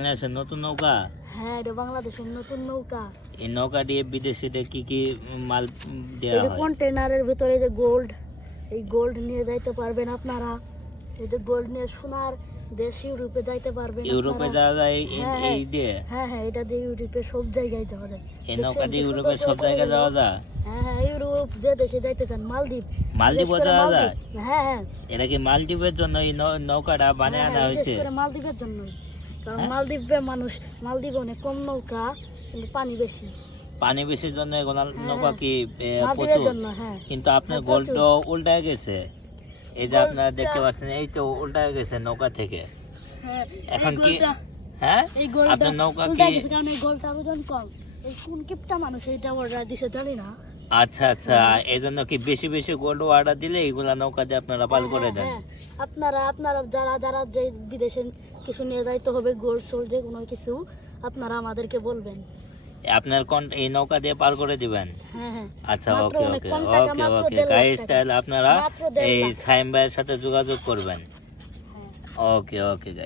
বাংলাদেশের নতুন নৌকা। হ্যাঁ, এটা বাংলাদেশের নতুন নৌকা। এই নৌকা দিয়ে বিদেশিতে কি কি মাল এই দেওয়া যে হয়? কন্টেনারের ভিতরে যে গোল্ড, এই গোল্ড নিয়ে যাইতে পারবেন আপনারা। এই যে গোল্ড নিয়ে সোনার দেশ ইউরোপে যাইতে পারবেন ইউরোপে আপনারা। যাওয়া যায় হ্যাঁ, এই দিয়ে? হ্যাঁ হ্যাঁ, এটা দিয়ে ইউরোপে সব জায়গায় যাওয়া যায়। এই নৌকা দেখছেন দিয়ে কি ইউরোপের সুন্দর সব করে জায়গায় হলো? যাওয়া যায়? হ্যাঁ হ্যাঁ, ইউরোপ যে দেশে যাইতে চান, মালদ্বীপ। মালদ্বীপও বিশেষ করে যাওয়া যায়? মালদ্বীপ। হ্যাঁ হ্যাঁ, এটা কি মালদ্বীপের জন্য এই নৌকাটা বানিয়ে হ্যাঁ, আনা হ্যাঁ, হয়েছে? বিশেষ করে মালদ্বীপের জন্য। কারণ হ্যাঁ? মালদ্বীপে মানুষ, মালদ্বীপে অনেক কম নৌকা কিন্তু পানি বেশি। পানি বেশির জন্য এগুলা হ্যাঁ, নৌকা কি মালদ্বীপের প্রচুর? জন্য, হ্যাঁ। কিন্তু আপনার হ্যাঁ, গোল্ড প্রচুর। উল্টায় গেছে। এই যে গোল্ডটা- আপনারা দেখতে পাচ্ছেন, এই তো উল্টায় গেছে নৌকা থেকে। হ্যাঁ, এখন এই কি গোলটা, হ্যাঁ এই গোলটা আপনার নৌকা উল্টা কি? গেছে কারণ এই গোলটার ওজন কম। এই কোন কিপটা মানুষ এইটা অর্ডার দিছে জানি না। আচ্ছা আচ্ছা, এই জন্য কি বেশি বেশি গোল্ড অর্ডার দিলে এগুলা নৌকা দিয়ে আপনারা পাল করে হ্যাঁ, দেন? হ্যাঁ, আপনারা আপনারা যারা যারা যে বিদেশে কিছু নিয়ে যাইতে হবে, গোল্ড সোল্ড যে কোনো কিছু, আপনারা আমাদেরকে বলবেন। আপনার এই নৌকা দিয়ে পার করে দিবেন? হ্যাঁ হ্যাঁ, আচ্ছা, মাত্র ওকে অনেক ওকে কম টাকা, ওকে মাত্র ওকে 1.5 লাখ গাইস, টাকা। তাহলে আপনারা মাত্র 1.5 এই লাখ। সাইম ভাইয়ের সাথে যোগাযোগ করবেন। হ্যাঁ। ওকে ওকে গাইস।